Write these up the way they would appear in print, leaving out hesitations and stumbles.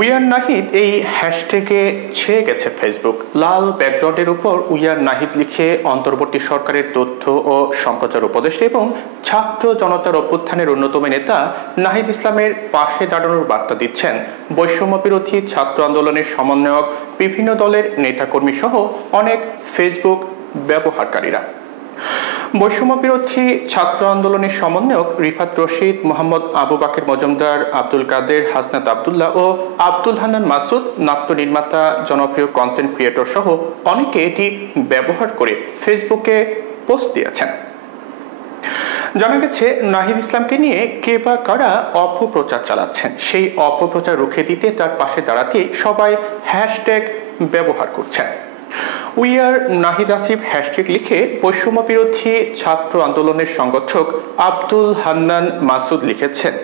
We are Nahid এই হ্যাশট্যাগে ছেয়ে গেছে ফেসবুক। লাল ব্যাকগ্রাউন্ডের উপর উই আর নাহিদ লিখে অন্তর্বর্তী সরকারের তথ্য ও সম্প্রচার উপদেষ্টা এবং ছাত্র জনতার অভ্যুত্থানের অন্যতম নেতা নাহিদ ইসলামের পাশে দাঁড়ানোর বার্তা দিচ্ছেন বৈষম্য বিরোধী ছাত্র আন্দোলনের সমন্বয়ক, বিভিন্ন দলের নেতাকর্মী সহ অনেক ফেসবুক ব্যবহারকারীরা। বৈষম্য বিরোধী ছাত্র আন্দোলনের সমন্বয়ক রিফাত রশিদ, মোহাম্মদ আবু বাকের মজুমদার, আব্দুল কাদের, হাসনাত আবদুল্লাহ ও আব্দুল হান্নান মাসুদ, নাট্য নির্মাতা, জনপ্রিয় কন্টেন্ট ক্রিয়েটর সহ অনেকে এটি ব্যবহার করে ফেসবুকে পোস্ট দিয়েছেন। জানা গেছে, নাহিদ ইসলামকে নিয়ে কে বা কারা অপপ্রচার চালাচ্ছেন, সেই অপপ্রচার রুখে দিতে তার পাশে দাঁড়াতে সবাই হ্যাশট্যাগ ব্যবহার করছেন। We are Nahid Asif hashtag লিখে বৈষম্য বিরোধী ছাত্র আন্দোলনের সংগঠক আব্দুল হান্নান মাসুদ লিখেছেন,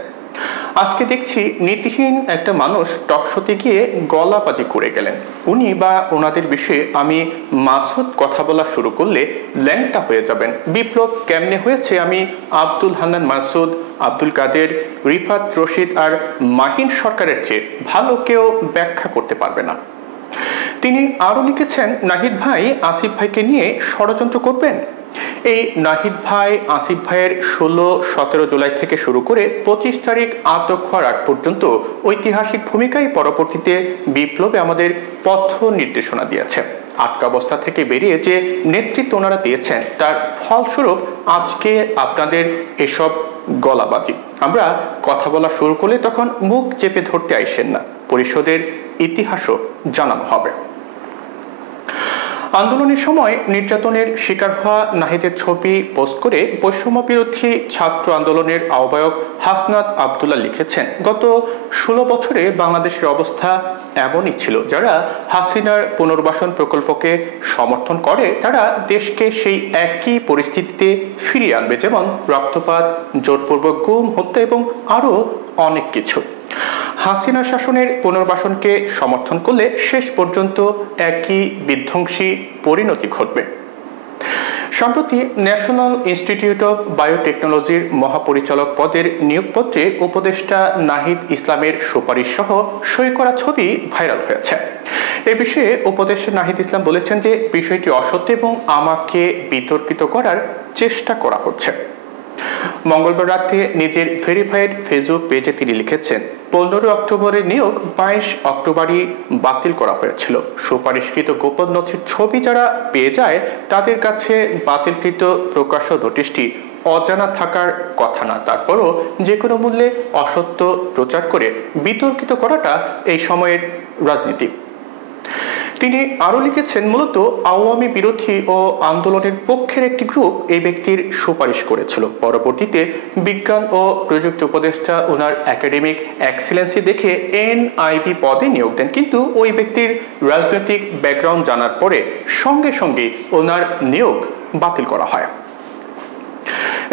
আজকে দেখছি নীতিহীন একটা মানুষ টকশোতে গিয়ে গলাবাজি করে গেলেন। উনি বা ওনাদের বিষয়ে আমি মাসুদ কথা বলা শুরু করলে ল্যাংটা হয়ে যাবেন। বিপ্লব কেমনে হয়েছে আমি আব্দুল হান্নান মাসুদ, আব্দুল কাদের, রিফাত রশিদ আর মাহিন সরকারের চেয়ে ভালো কেউ ব্যাখ্যা করতে পারবে না। তিনি আরো লিখেছেন, নাহিদ ভাই আসিফ ভাইকে নিয়ে ষড়যন্ত্র করবেন। এই নাহিদ ভাই আসিফ ভাইয়ের 16-17 জুলাই থেকে শুরু করে 25 তারিখ আটক হওয়ার আগ পর্যন্ত ঐতিহাসিক ভূমিকায় পরবর্তীতে বিপ্লবে আমাদের পথ নির্দেশনা দিয়েছে। আটকা অবস্থা থেকে বেরিয়ে যে নেতৃত্ব ওনারা দিয়েছেন, তার ফলস্বরূপ আজকে আপনাদের এসব গলাবাজি। আমরা কথা বলা শুরু করলে তখন মুখ চেপে ধরতে আইসেন না, পরিষদের ইতিহাসও জানানো হবে। আন্দোলনের সময় নির্যাতনের শিকার হওয়া নাহিদের ছবি পোস্ট করে বৈষম্য বিরোধী ছাত্র আন্দোলনের আহ্বায়ক হাসনাত আবদুল্লাহ লিখেছেন, গত 16 বছরে বাংলাদেশের অবস্থা এমনই ছিল। যারা হাসিনার পুনর্বাসন প্রকল্পকে সমর্থন করে তারা দেশকে সেই একই পরিস্থিতিতে ফিরিয়ে আনবে, যেমন রক্তপাত, জোরপূর্বক গুম, হত্যা এবং আরো অনেক কিছু। হাসিনা শাসনের পুনর্বাসনকে সমর্থন করলে শেষ পর্যন্ত একই বিধ্বংসী পরিণতি ঘটবে। সম্প্রতি ন্যাশনাল ইনস্টিটিউট অব বায়োটেকনোলজির মহাপরিচালক পদের নিয়োগপত্রে উপদেষ্টা নাহিদ ইসলামের সুপারিশ সহ সই করা ছবি ভাইরাল হয়েছে। এ বিষয়ে উপদেষ্টা নাহিদ ইসলাম বলেছেন যে বিষয়টি অসত্য এবং আমাকে বিতর্কিত করার চেষ্টা করা হচ্ছে। মঙ্গলবার রাতে নিজের ভেরিফাইড ফেসবুক পেজে তিনি লিখেছেন, 15 অক্টোবরের নিয়োগ 22 অক্টোবরই বাতিল করা হয়েছিল। সুপারিশকৃত গোপন নথির ছবি যারা পেয়ে যায় তাদের কাছে বাতিলকৃত প্রকাশ্য নোটিশটি অজানা থাকার কথা না। তারপরও যে কোনো মূল্যে অসত্য প্রচার করে বিতর্কিত করাটা এই সময়ের রাজনীতি। তিনি আরো লিখেছেন, মূলত আওয়ামী বিরোধী ও আন্দোলনের পক্ষের একটি গ্রুপ এই ব্যক্তির সুপারিশ করেছিল। পরবর্তীতে বিজ্ঞান ও প্রযুক্তি উপদেষ্টা ওনার একাডেমিক এক্সিলেন্সি দেখে NIB পদে নিয়োগ দেন, কিন্তু ওই ব্যক্তির রাজনৈতিক ব্যাকগ্রাউন্ড জানার পরে সঙ্গে সঙ্গে ওনার নিয়োগ বাতিল করা হয়।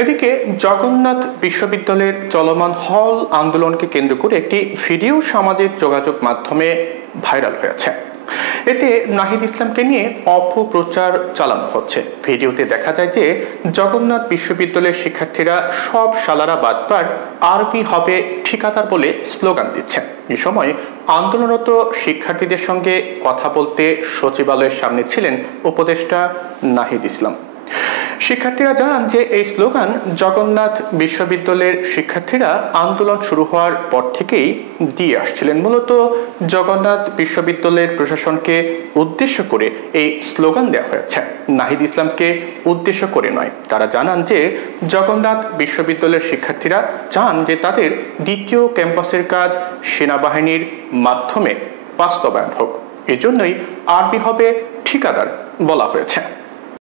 এদিকে জগন্নাথ বিশ্ববিদ্যালয়ের চলমান হল আন্দোলনকে কেন্দ্র করে একটি ভিডিও সামাজিক যোগাযোগ মাধ্যমে ভাইরাল হয়েছে। এতে নাহিদ ইসলামকে নিয়ে অপপ্রচার চালানো হচ্ছে। ভিডিওতে দেখা যায় যে জগন্নাথ বিশ্ববিদ্যালয়ের শিক্ষার্থীরা সব শালারা বাদ পার, আরবি হবে ঠিকাদার বলে স্লোগান দিচ্ছে। এই সময় আন্দোলনরত শিক্ষার্থীদের সঙ্গে কথা বলতে সচিবালয়ের সামনে ছিলেন উপদেষ্টা নাহিদ ইসলাম। শিক্ষার্থীরা জানান যে এই স্লোগান জগন্নাথ বিশ্ববিদ্যালয়ের শিক্ষার্থীরা আন্দোলন শুরু হওয়ার পর থেকেই দিয়ে আসছিলেন। মূলত জগন্নাথ বিশ্ববিদ্যালয়ের প্রশাসনকে উদ্দেশ্য করে এই স্লোগান দেওয়া হয়েছে, নাহিদ ইসলামকে উদ্দেশ্য করে নয়। তারা জানান যে জগন্নাথ বিশ্ববিদ্যালয়ের শিক্ষার্থীরা চান যে তাদের দ্বিতীয় ক্যাম্পাসের কাজ সেনাবাহিনীর মাধ্যমে বাস্তবায়ন হোক। এজন্যই আরবি হবে ঠিকাদার বলা হয়েছে।